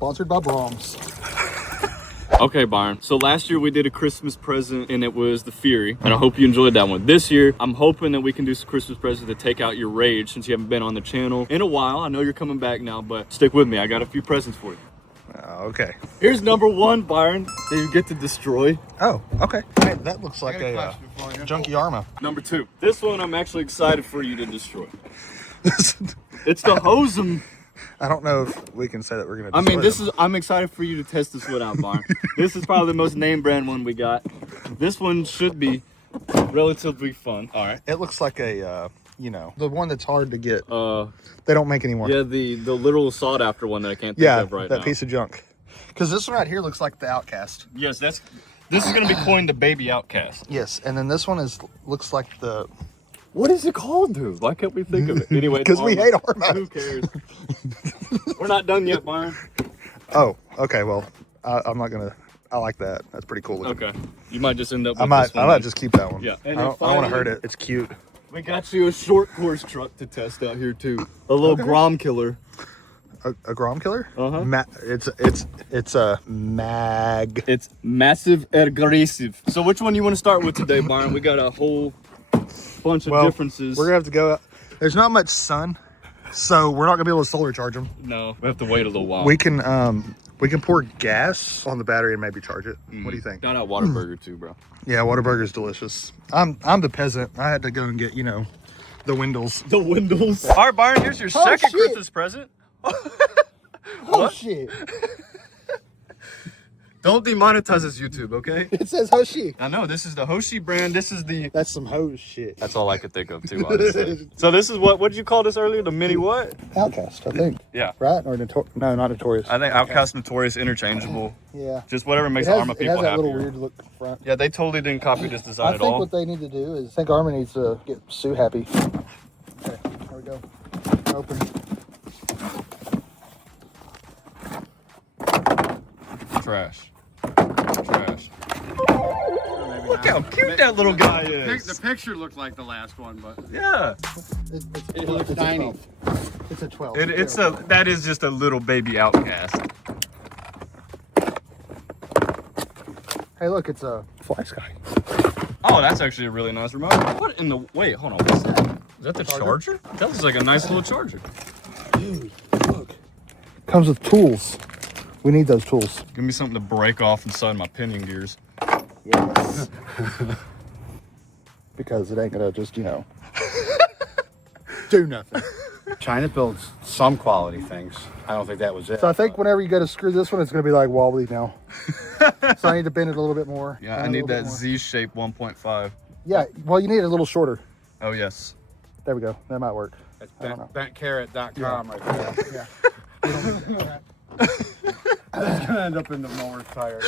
Sponsored by Brahms. Okay, Byron. So last year we did a Christmas present and it was the Fury. And I hope you enjoyed that one. This year, I'm hoping that we can do some Christmas presents to take out your rage since you haven't been on the channel in a while. I know you're coming back now, but stick with me. I got a few presents for you. Okay. Here's number one, Byron, that you get to destroy. Oh, okay. Hey, that looks like a junky Arma. Number two. This one I'm actually excited for you to destroy. It's the Hosem. I don't know if we can say that we're gonna destroy I'm excited for you to test this one out, Byron. This is probably the most name brand one we got. This one should be relatively fun. All right. It looks like a, you know, the one that's hard to get. They don't make anymore. Yeah, the literal sought after one that I can't think of right now. that piece of junk. Because this one right here looks like the Outcast. Yes, this is gonna be coined the baby Outcast. Yes, and then this one looks like the. What is it called, dude? Why can't we think of it? Anyway, because we hate Arma. Who cares? We're not done yet, Byron. Oh, okay. Well, I'm not gonna. I like that. That's pretty cool looking. Okay, you might just end up. With I this one might just keep that one. Yeah, I don't want to hurt it. It's cute. We got you a short course truck to test out here too. A little Grom killer. A Grom killer? Uh-huh. It's a mag. It's massive aggressive. So which one you want to start with today, Byron? We got a whole bunch of differences. We're gonna have to go. There's not much sun, so we're not gonna be able to solar charge them. No, we have to wait a little while. We can pour gas on the battery and maybe charge it. What do you think? Shout out Whataburger too, bro. Yeah, Whataburger's delicious. I'm the peasant. I had to go and get, you know, the windows. The windows. All right, Byron, here's your second Christmas present. Oh shit. Don't demonetize this YouTube, okay? It says Hoshi. I know, this is the Hoshi brand. This is the... That's some hose shit. That's all I could think of too, honestly. So this is what did you call this earlier? The mini what? Outcast, I think. Yeah. Right? Or no, not Notorious. I think Outcast, Notorious, interchangeable. Yeah. Just whatever makes Arma people happy. It has that happier. little weird look front. Yeah, they totally didn't copy this design at all. I think what they need to do is, I think Arma needs to get Sue happy. Okay, there we go. Open. Trash. Look how cute that little guy is. The picture looked like the last one, but Yeah. it looks tiny. It's a 12. That is just a little baby Outcast. Hey, look, it's a Fly Sky. Oh, that's actually a really nice remote. What in the wait? Hold on. What's that? Is that the charger? That looks like a nice little charger. Dude, look. Comes with tools. We need those tools. Give me something to break off inside my pinion gears. Yes. Because it ain't gonna just, you know, do nothing. China builds some quality things. I don't think that was it. So I think whenever you go to screw this one, it's gonna be like wobbly now. So I need to bend it a little bit more. Yeah, I need that Z-shape 1.5. Yeah, well, you need it a little shorter. Oh, yes. There we go. That might work. That's bentcarrot.com right there. Yeah. That's gonna end up in the mower tire.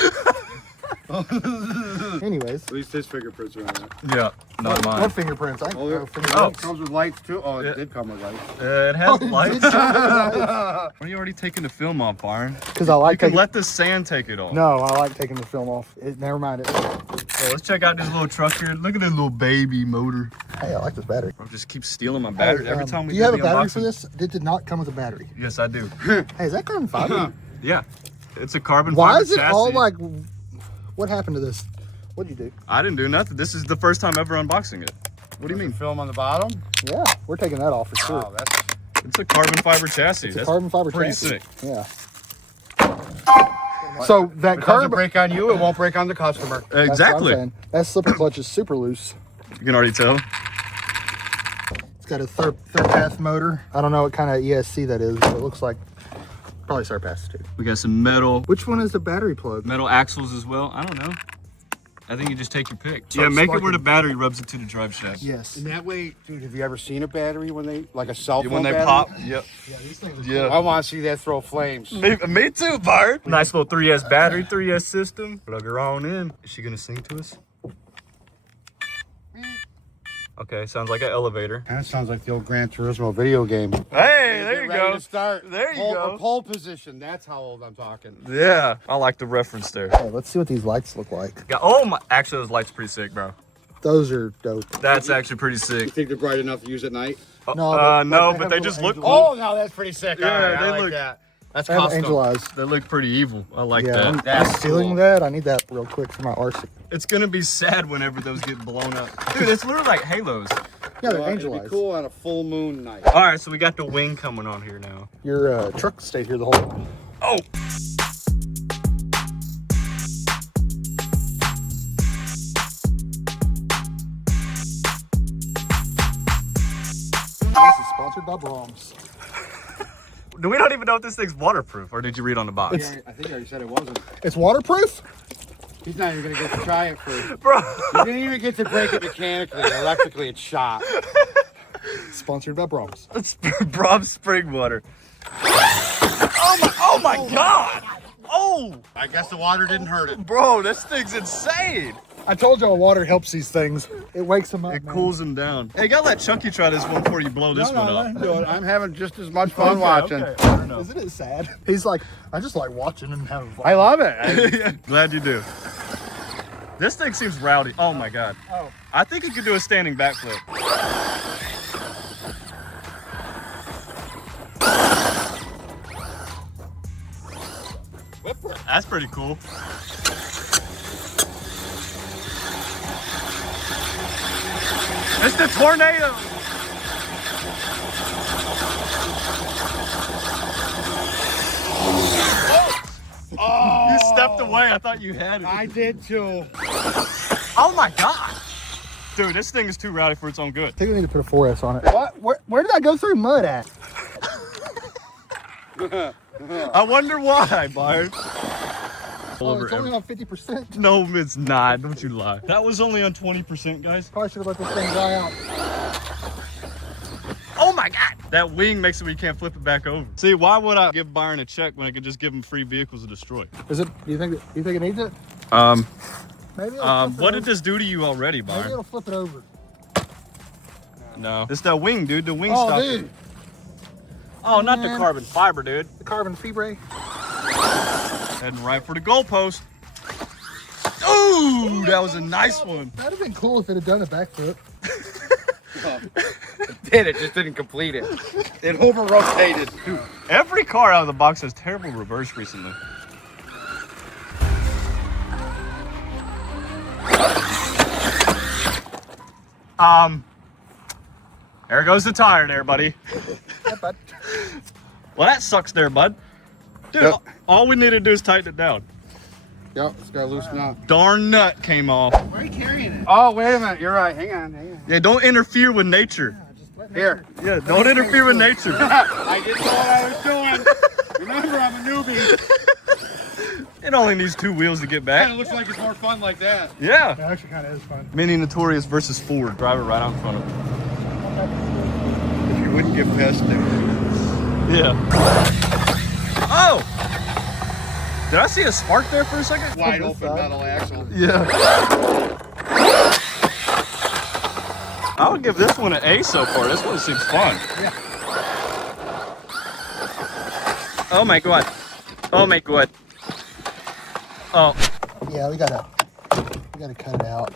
Anyways. At least his fingerprints are on it. Yeah, not mine. What fingerprints? I ain't no It fingerprints. comes with lights too. Oh, it did come with lights. It has lights. Why are you already taking the film off, Byron? Because I like You can taking... let the sand take it off. No, I like taking the film off. Never mind it. So let's check out this little truck here. Look at this little baby motor. Hey, I like this battery. Bro, just keep stealing my battery every time we do you have a the battery unboxing. for this? It did not come with a battery. Yes, I do. Hey, is that carbon fiber? Yeah, it's a carbon Why fiber is it chassis. all like... What happened to this? What did you do? I didn't do nothing. This is the first time ever unboxing it. What do you mean? Film on the bottom? Yeah, we're taking that off for sure. Wow, that's It's a carbon fiber chassis. It's a That's carbon fiber pretty chassis. sick. Yeah. So that it doesn't carbon... break on you, it won't break on the customer. That's what I'm Exactly. saying. That slipper clutch is super loose. You can already tell. It's got a third path motor. I don't know what kind of ESC that is, but it looks like probably Surpass too. We got some metal Which one is the battery plug? axles as well. I don't know. I think you just take your pick. So Yeah, it's make it sparking. where the battery rubs into the drive shaft. Yes. And that way, dude, have you ever seen a battery when they, like a cell phone When they battery? pop. Yep. Yeah, these things are Yeah. I want to see that throw flames. Me too, Bart. Nice little 3S battery, 3S system. Plug her on in. Is she gonna sing to us? Okay, sounds like an elevator. That sounds like the old Gran Turismo video game. Hey, there you Get ready go. to start. There you go. Pole position. That's how old I'm talking. Yeah, I like the reference there. Hey, let's see what these lights look like. Yeah, oh my! Actually, those lights pretty sick, bro. Those are dope. That's actually pretty You sick. think they're bright enough to use at night? No, No, they but have they little just look angels. cool. Oh, now that's pretty sick. Yeah, All right, they I like look- that. That's I have custom. angel eyes. They look pretty evil. I like Yeah, that. I'm That's stealing cool. that. I need that real quick for my RC. It's gonna be sad whenever those get blown up. Dude, it's literally like halos. Yeah, they're angel It'd be eyes. cool on a full moon night. All right, so we got the wing coming on here now. Your truck stayed here the whole time. Oh! This is sponsored by Brahms. We don't even know if this thing's waterproof, or did you read on the box? I think I already said it wasn't. It's waterproof? He's not even gonna get to try it first. Bro! You didn't even get to break it mechanically. Electrically, it's shot. Sponsored by Brahms. It's Brahms spring water. Oh my god! Oh! I guess the water didn't hurt it. Bro, this thing's insane! I told y'all water helps these things. It wakes them up. It man. cools them down. Hey, gotta let Chunky try this one before you blow this one let him up. do it. I'm having just as much fun watching. Okay. I don't know. Isn't it sad? He's like, I just like watching and having fun. I love it. Glad you do. This thing seems rowdy. Oh my god. Oh. I think it could do a standing backflip. That's pretty cool. It's the tornado! Oh! You stepped away. I thought you had it. I did too. Oh my god! Dude, this thing is too rowdy for its own good. I think we need to put a 4S on it. What? Where did I go through mud at? I wonder why, Byron. Oh, it's only on 50%. No, it's not. Don't you lie. That was only on 20%, guys. Probably should have let this thing dry out. Oh my god! That wing makes it we can't flip it back over. See, why would I give Byron a check when I could just give him free vehicles to destroy? Is it? Do you think it needs it? Maybe. What did this do to you already, Maybe Byron? it'll flip it over. No. It's that wing, dude. The wing Oh, stopped dude. it. Oh, not the Man. carbon fiber, dude. The carbon fibre. Heading right for the goalpost. Ooh, that was a nice one. That'd have been cool if it had done a backflip. It just didn't complete it. It over rotated. Every car out of the box has terrible reverse recently. There goes the tire there, buddy. But Well, that sucks there, bud. Dude, Yep. all we need to do is tighten it down. Yep, it's gotta loosen up. Darn nut came off. why are you carrying it? Oh, wait a minute. You're right. Hang on. Yeah, don't interfere with nature. Here. Yeah, don't interfere with nature. I didn't know what I was doing. Remember, I'm a newbie. It only needs 2 wheels to get Kind back. of looks like it's more fun like that. Yeah. It actually kind of is fun. Mini Notorious versus Ford. Drive it right out in front of him. If you wouldn't get pissed, Yeah. Oh! Did I see a spark there for a second? wide this open side. metal axle. Yeah. I would give this one an A so far. This one seems fun. Yeah. Oh my god. Oh my god. Oh. Yeah, we gotta cut it out.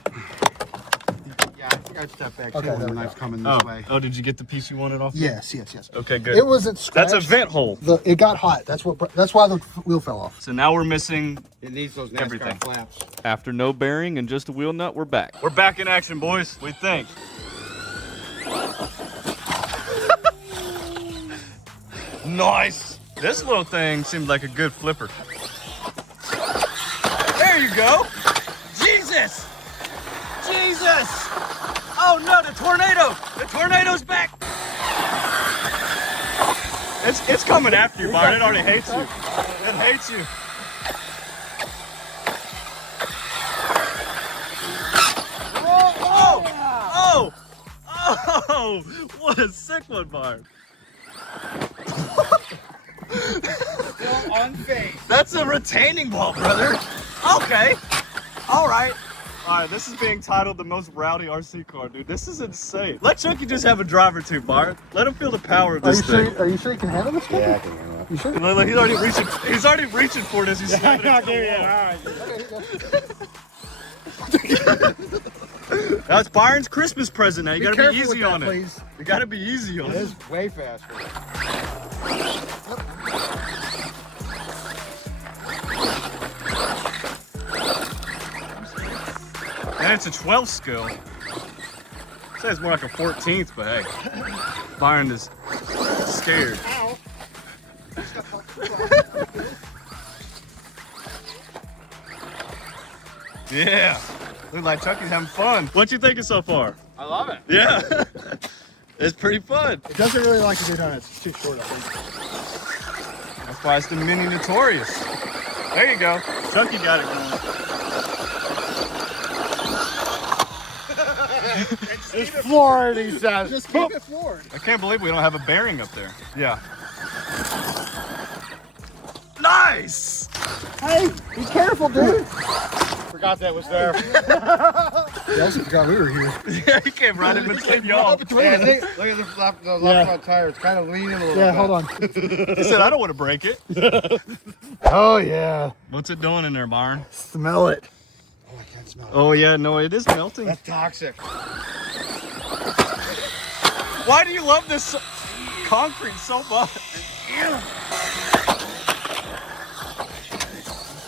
Yeah, I think I'd step back Okay, too when there the we knife's go. coming this way. Oh, did you get the piece you wanted off? Yes. Okay, good. It wasn't scratched. That's a vent hole. It got hot. That's why the wheel fell off. So now we're missing. It needs those NASCAR Everything. flaps. After no bearing and just a wheel nut, we're back. We're back in action, boys. We think. Nice. This little thing seemed like a good flipper. There you go. Jesus. Jesus. Oh no, the tornado. The tornado's back. It's coming after you, Byron. It already hates you. It hates you. Oh! Oh! What a sick one, Byron. Still unfazed. That's a retaining wall, brother. Okay. All right. All right, this is being titled the most rowdy RC car, dude. This is insane. Let Chunky just have a drive or two, Byron. Let him feel the power of Are this you thing. sure? Are you sure you can handle this? Yeah, I Chunky? can handle it. You sure? Look, he's already reaching. He's already reaching for it as he's slamming it to the wall. That's Byron's Christmas present. Now you gotta be careful easy with that, on it. please. You gotta be easy on It it. is way faster. it's a 12th skill. I'd say it's more like a 14th, but hey, Byron is scared. Ow. Yeah, look like Chucky's having fun. What you thinking so far? I love it. Yeah, it's pretty fun. It doesn't really like to do donuts. It's too short, I think. That's why it's the mini notorious. There you go. Chucky got it going. It's floored, he says. Just keep it floored. I can't believe we don't have a bearing up there. Yeah. Nice! Hey, be careful, dude. Forgot that was there. I also forgot we were here. Yeah, he came right in between y'all. Yeah, look at the left front tire. It's kind of leaning a little bit. Yeah, hold on. He said, I don't want to break it. Oh, yeah. What's it doing in there, Byron? Smell it. Oh, I can't smell it. Oh, yeah, no, it is melting. That's toxic. Why do you love this concrete so much?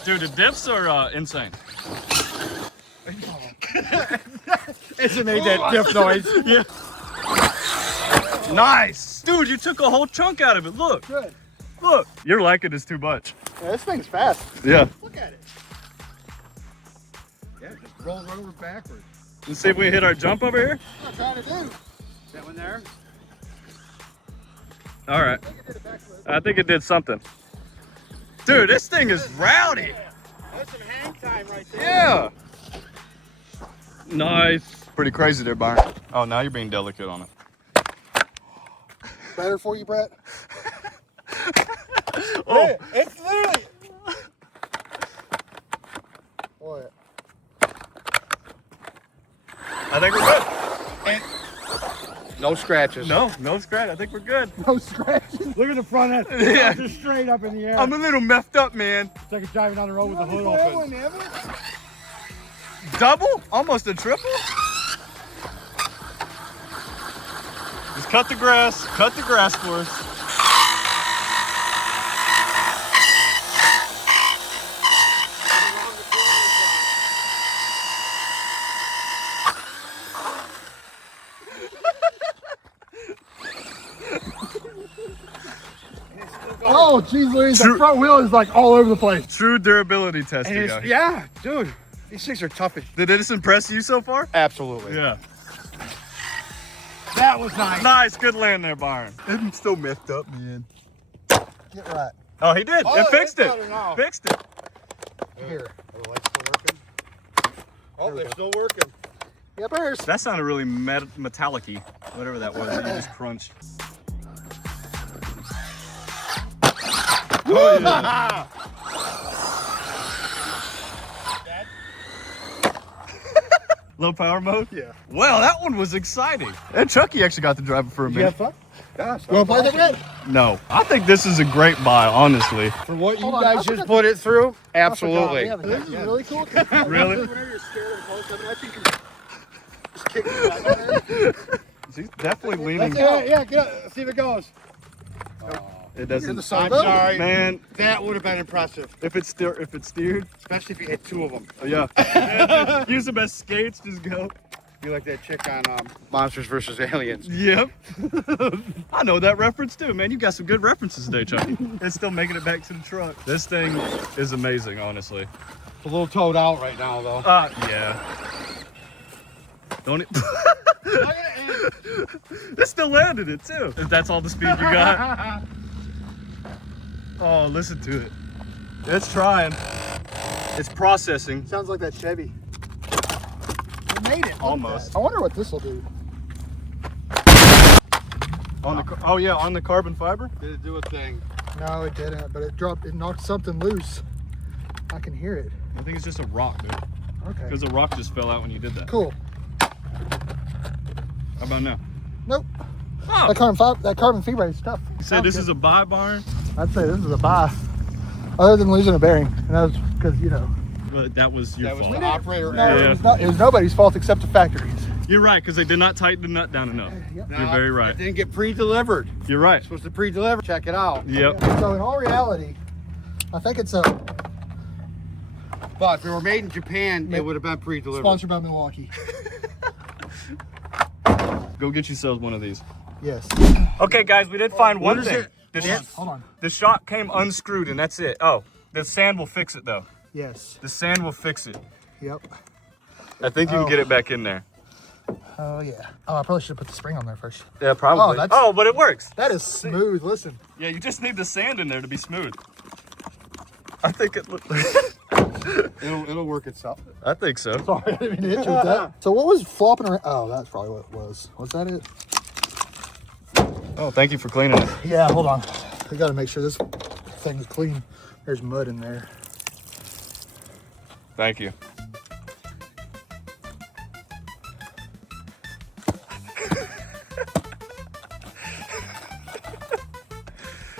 Dude, the dips are insane. It's made that dip noise. Yeah. Nice. Dude, you took a whole chunk out of it. Look. Good. Look. You're liking this too much. Yeah, this thing's fast. Yeah. Look at it. Yeah, just roll right over backwards. Let's see if we hit our jump over here. What I'm trying to do. That one there? All right. I think it did a backflip. I think it did something. Dude, this thing is rowdy. That's some hang time right there. Yeah. Nice. Pretty crazy there, Byron. Oh, now you're being delicate on it. Better for you, Brett? Oh, Hey, it's literally. What? I think we're good. No scratches. No scratch. I think we're good. No scratches. Look at the front end. Yeah. Just straight up in the air. I'm a little meffed up, man. It's like it's driving down the road with the hood That open. one, Evan? Double? Almost a triple? Just cut the grass for us. Oh, geez, Louise, the True. front wheel is like all over the place. True durability testing, And guys. yeah, dude. These things are tough as Did this impress you so far? Absolutely. Yeah. That was nice. Nice, good land there, Byron. I'm still messed up, man. Get right. Oh, he did. Oh, it fixed it's it. better now. Fixed it. Here. Are the lights still working? Oh, they're still working. Yep, there's. That sounded really metallic-y, whatever that was that you just crunched. Oh, yeah. Low power mode? Yeah. Well, that one was exciting. And Chucky actually got to drive it for a You have minute. fun? Gosh. You want to play the Brett? No, I think this is a great buy, honestly. For what you Hold on, guys I just forgot put it through? Absolutely. Yeah, this is really cool. Really? Whenever you're scared of the close up, I think you just kick it back on there. He's definitely leaning. Yeah, get up. See if it goes. It doesn't. the side. I'm sorry. Man, That would have been impressive, if it's steered, especially if you had two of them. yeah. Use them as skates. Just go. Be like that chick on Monsters vs. Aliens. Yep. I know that reference too, man. You got some good references today, Chucky. It's still making it back to the truck. This thing is amazing, honestly. It's a little towed out right now, though. Yeah. Don't it? It still landed it too. If that's all the speed you got. Oh, listen to it. It's trying. It's processing. Sounds like that Chevy. We made it. Look at Almost. that. I wonder what this will do. On the oh yeah, on the carbon fiber. Did it do a thing? No, it didn't, but it dropped. It knocked something loose. I can hear it. I think it's just a rock, dude. Okay. Because the rock just fell out when you did that. Cool. How about now? Nope. Oh, That carbon fiber is tough. you said this is a buy, Byron? I'd say this is a buy. Other than losing a bearing, and that was because But that was your That was fault. the operator no, error. it was nobody's fault except the factory's. You're right, because they did not tighten the nut down enough. Yep. You're very right. It didn't get pre-delivered. You're right. Supposed to pre-deliver. Check it out. Yep. So in all reality, I think it's a But if it were made in Japan, it would have been pre-delivered. Sponsored by Milwaukee. Go get yourselves one of these. Yes. Okay, guys, we did find one thing. Hold on. The shock came unscrewed, and that's it. Oh, the sand will fix it, though. Yes. The sand will fix it. Yep. I think you can get it back in there. Oh, yeah. Oh, I probably should have put the spring on there first. Yeah, probably. Oh, But it works. That is smooth. Listen. Yeah, you just need the sand in there to be smooth. I think it looks. It'll work itself. I think so. Sorry, I didn't mean to hit you with that. So what was flopping around? Oh, that's probably what it was. Was that it? Oh, thank you for cleaning it. Yeah, hold on. We got to make sure this thing's clean. There's mud in there. Thank you.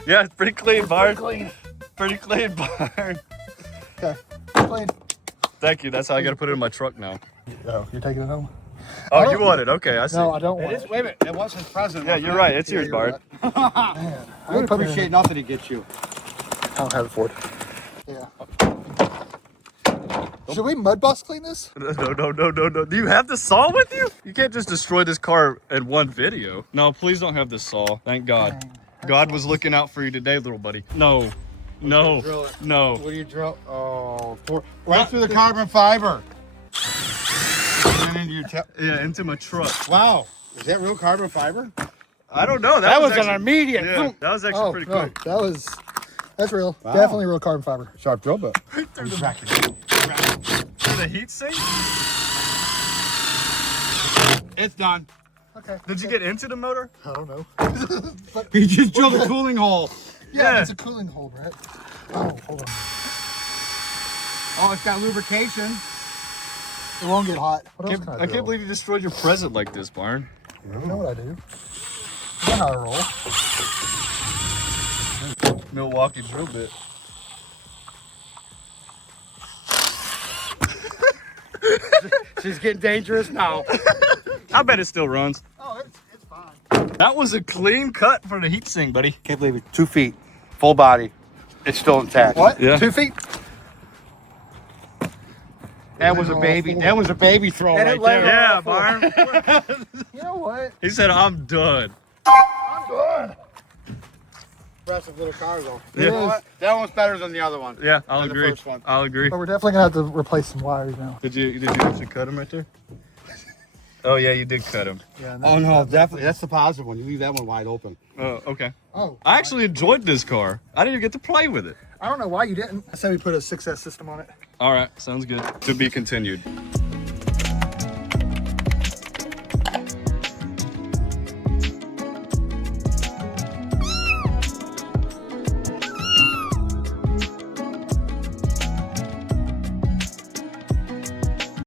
Yeah, it's pretty clean, Byron. Pretty clean, Byron. Okay, clean. Thank you. That's how I got to put it in my truck now. Oh, you're taking it home? Oh, you want it? Okay, I see. No, I don't want it. Wait a minute. It was his present. Yeah, you're right. It's yours, Byron. Man, I would appreciate nothing to get you. I don't have it for it. Yeah. Should we mud bus clean this? No. Do you have the saw with you? You can't just destroy this car in one video. No, please don't have the saw. Thank God. Dang. God was looking out for you today, little buddy. No. Drill it. No. What do you drill? Oh, right through the carbon fiber. And into your Yeah, into my truck. wow. Is that real carbon fiber? I don't know. That was actually, an immediate. Yeah, that was actually Oh, pretty no, cool. that's real. Wow. Definitely real carbon fiber. Sharp drill bit. Through the heat sink? It's done. Okay. Did you get into the motor? I don't know. He just drilled a cooling hole. Yeah, it's a cooling hole, Brett. Oh, hold on. Oh, it's got lubrication. It won't get hot. What else can I I can't believe you destroyed your present like this, Byron. You know what I do. You know how I roll. Milwaukee drill bit. She's getting dangerous now. I bet it still runs. Oh, it's fine. That was a clean cut for the heat sink, buddy. Can't believe it. 2 feet, full body. It's still intact. What? Yeah. 2 feet? That was a baby. That was a baby throw right there. Yeah, Byron. You know what? He said, I'm done. I'm good. Impressive little car though. Yeah. You know what? That one's better than the other one. Yeah, I'll Than the agree. first one. I'll agree. But we're definitely going to have to replace some wires now. Did you actually cut him right there? Oh, yeah, you did cut him. Yeah. and Oh then- no, definitely. That's the positive one. You leave that one wide open. Oh, okay. Oh. I actually enjoyed this car. I didn't even get to play with it. I don't know why you didn't. I said we put a 6S system on it. All right, sounds good. To be continued.